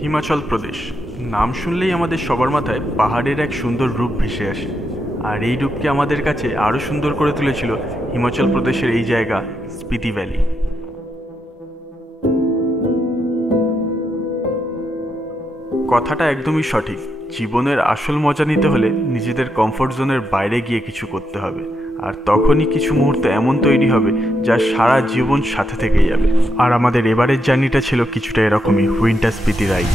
হিমাচল প্রদেশ নাম শুনলেই আমাদের সবার মাথায় পাহাড়ের এক সুন্দর রূপ ভেসে আসে। আর এই রূপকে আমাদের কাছে আরও সুন্দর করে তুলেছিল হিমাচল প্রদেশের এই জায়গা স্পিতি ভ্যালি। কথাটা একদমই সঠিক। জীবনের আসল মজা নিতে হলে নিজেদের কমফোর্ট জোনের বাইরে গিয়ে কিছু করতে হবে, আর তখনই কিছু মুহূর্ত এমন তৈরি হবে যা সারা জীবন সাথে থেকে যাবে। আর আমাদের এবারের জার্নিটা ছিল কিছুটা এরকমই, উইন্টার স্পিতি রাইড।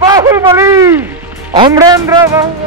বাহুবলী অমরেন্দ্র বাহুবলী।